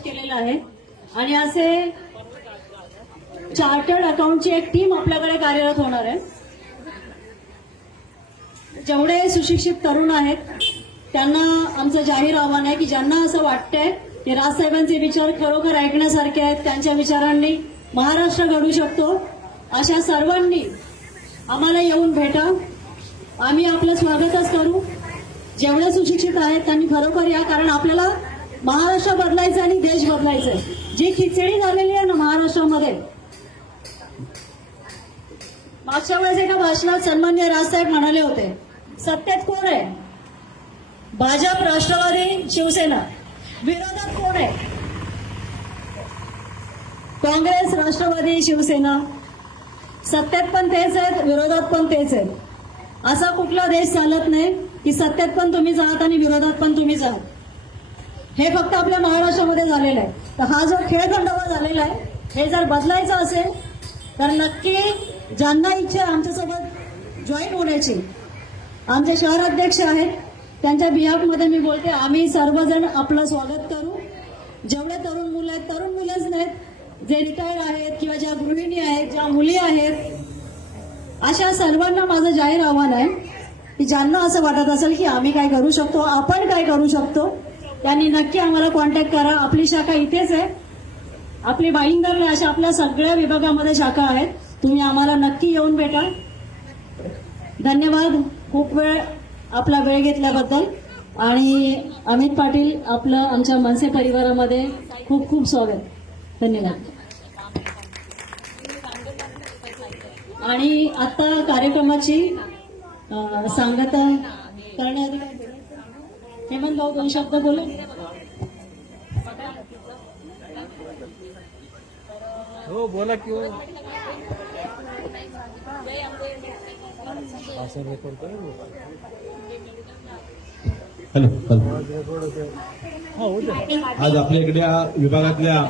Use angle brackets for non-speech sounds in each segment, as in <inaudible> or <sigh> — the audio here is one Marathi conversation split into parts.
केलेलं आहे. आणि असे चार्टर्ड अकाउंटची एक टीम आपल्याकडे कार्यरत होणार आहे. जेवढे सुशिक्षित तरुण आहेत त्यांना आमचं जाहीर आव्हान आहे की ज्यांना असं वाटतंय की राजसाहेबांचे विचार खरोखर ऐकण्यासारखे आहेत त्यांच्या विचारांनी महाराष्ट्र घडू शकतो. अशा सर्वांनी आम्हाला येऊन भेटा. आम्ही आपलं स्वागतच करू. जेवढे सुशिक्षित आहेत त्यांनी खरोखर या कारण आपल्याला महाराष्ट्र बदलायचं आणि देश बदलायचं. जी खिचडी झालेली आहे ना महाराष्ट्रामध्ये. मागच्या वेळेस एका भाषणात सन्मान्य राजसाहेब म्हणाले होते सत्तेत कोण आहे? भाजप राष्ट्रवादी शिवसेना. विरोधात कोण आहे? काँग्रेस राष्ट्रवादी शिवसेना. सत्तेत पण तेच आहेत विरोधात पण तेच आहेत. असा कुठला देश चालत नाही की सत्तेत पण तुम्ही जात आणि विरोधात पण तुम्ही जात. हे फक्त आपल्या महाराष्ट्रामध्ये झालेलं आहे. तर हा जो खेळखंडोबा झालेला आहे हे जर बदलायचं असेल तर नक्की ज्यांना इच्छा आमच्यासोबत जॉईन होण्याची आमचे शहर अध्यक्ष आहेत त्यांच्या बिहाफमध्ये मी बोलते आम्ही सर्वजण आपलं स्वागत करू. जेवढे तरुण मुलं आहेत तरुण मुलंच नाहीत जे रिटायर्ड आहेत किंवा ज्या गृहिणी आहेत ज्या मुली आहेत अशा सर्वांना माझं जाहीर आव्हान आहे की ज्यांना असं वाटत असेल की आम्ही काय करू शकतो आपण काय करू शकतो त्यांनी नक्की आम्हाला कॉन्टॅक्ट करा. आपली शाखा इथेच आहे. आपली बाईंदर अशा आपल्या सगळ्या विभागामध्ये शाखा आहेत. तुम्ही आम्हाला नक्की येऊन भेटा. धन्यवाद. खूप वेळ आपला वेळ घेतल्याबद्दल. आणि अमित पाटील आपलं आमच्या मनसे परिवारामध्ये खूप खूप स्वागत. धन्यवाद. आणि आता कार्यक्रमाची सांगता करण्याआधी हेमंत भाऊ दोन शब्द बोलू. हो बोला की हो. Hello hello. द्या. आज आपल्या इकडे या विभागातल्या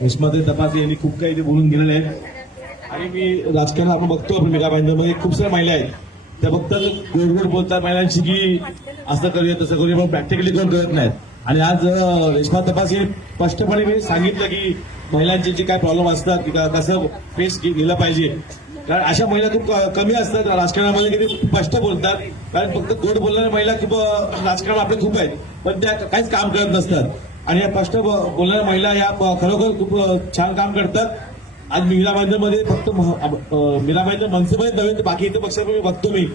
यशमाते तपास यांनी खूप काही इथे बोलून गेलेले आहेत. आणि मी राजकारण आपण बघतो आपण मेगा मध्ये खूप साऱ्या महिला आहेत. त्या फक्त गोड गोड बोलतात महिलांशी की असं करूया तसं करूया पण प्रॅक्टिकली कोण करत नाहीत. आणि आज रेश्मा तपास हे स्पष्टपणे मी सांगितलं की महिलांचे जे काय प्रॉब्लेम असतात की कसं फेस केलं पाहिजे. कारण अशा महिला खूप कमी असतात. राजकारणामध्ये की ते स्पष्ट बोलतात. कारण फक्त गोड बोलणाऱ्या महिला खूप राजकारण आपले खूप आहेत. पण त्या काहीच काम करत नसतात. आणि या स्पष्ट बोलणाऱ्या महिला या खरोखर खूप छान काम करतात. आज मीराबाईंमध्ये फक्त मह- मनसेमध्ये नव्हे तर बाकी इतर पक्षामध्ये बघतो मी.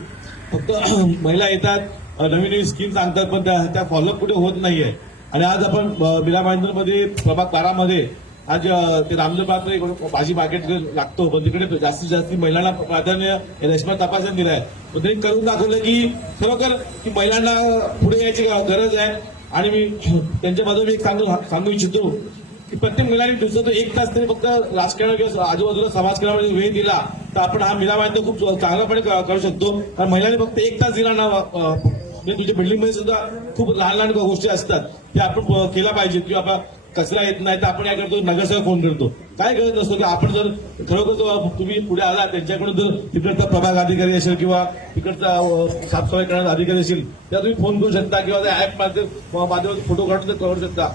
फक्त <clears throat> महिला येतात नवीन नवीन स्कीम सांगतात पण त्या त्या फॉलोअप कुठे होत नाहीये. आणि आज आपण मीराबाईंमध्ये प्रभाग बारामध्ये आज ते रामदेव पात्र भाजी मार्केट लागतो पण तिकडे जास्तीत जास्त महिलांना प्राधान्य रेशमा तपासून दिलं आहे पण त्यांनी करून दाखवलं की खरोखर की महिलांना पुढे यायची गरज आहे. आणि मी <clears throat> त्यांच्या बाजूला मी एक सांगू सांगू इच्छितो. की प्रत्येक महिलांनी दिवसातून एक तास तरी फक्त राजकारण किंवा आजूबाजूला समाजकारणामध्ये वेळ दिला तर आपण हा मिला माहिती खूप चांगलापणे क- करू शकतो. कारण महिलांनी फक्त एक तास दिला ना म्हणजे तुझ्या बिल्डिंगमध्ये सुद्धा खूप लहान लहान गोष्टी असतात. त्या आपण केल्या पाहिजेत किंवा आपण कचरा येत नाही तर आपण काय करतो नगरसेवक फोन करतो. काय गरज नसतो की आपण जर खरोखर तुम्ही पुढे आला त्यांच्याकडून जर तिकडचा प्रभाग अधिकारी असेल किंवा तिकडचा साफसफाई करणारा अधिकारी असेल त्या तुम्ही फोन करू शकता किंवा त्या माध्यम माध्यमातून फोटो काढून करू शकता.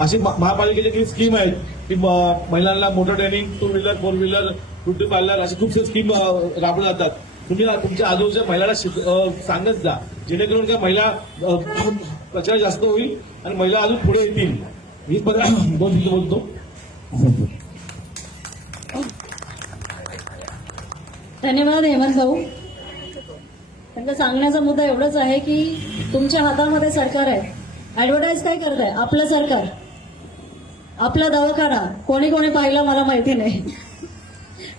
अशी महा- महापालिकेची काही स्कीम आहेत की म- महिलांना motor training two wheeler four wheeler beauty parlour अशी खूप स्कीम राबवल्या जातात. तुम्ही तुमच्या आजूबाजूच्या महिलांना शिक- सांगत जा. जेणेकरून काय महिला प्रचार जास्त होईल आणि महिला अजून पुढे येतील. मी पण <coughs> दोन बोलतो बोलतो. धन्यवाद हेमंत भाऊ. त्यांचा सांगण्याचा मुद्दा एवढाच आहे की तुमच्या हातामध्ये सरकार आहे. ऍडव्हर्टाईज काय करत आहे आपलं सरकार. आपला दवाखाना. कोणी कोणी पाहिला मला माहिती नाही.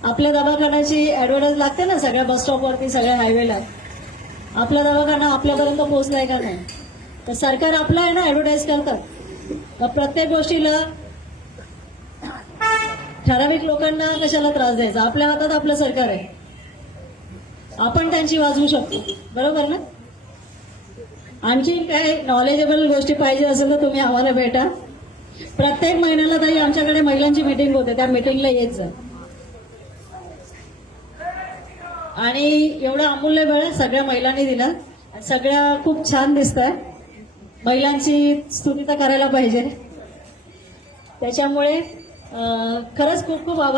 आपल्या दवाखान्याची ॲडव्हर्टाईज लागते ना सगळ्या बस स्टॉपवरती सगळ्या हायवेला आपला दवाखाना आपल्यापर्यंत पोहोचलाय का नाही? तर सरकार आपलं आहे ना ॲडव्हर्टाईज करतात. तर प्रत्येक गोष्टीला ठराविक लोकांना कशाला त्रास द्यायचा? आपल्या हातात आपलं सरकार आहे. आपण त्यांची वाजवू शकतो. बरोबर ना? आणखी काय नॉलेजेबल गोष्टी पाहिजे असेल तर तुम्ही आम्हाला भेटा. प्रत्येक महिन्याला तरी आमच्याकडे महिलांची मीटिंग होते त्या मिटिंगला येत जा आणि एवढा अमूल्य वेळ सगळ्या महिलांनी दिला. सगळ्या खूप छान दिसत आहे महिलांची स्तुती तर करायला पाहिजे. त्याच्यामुळे खरंच खूप खूप आभार.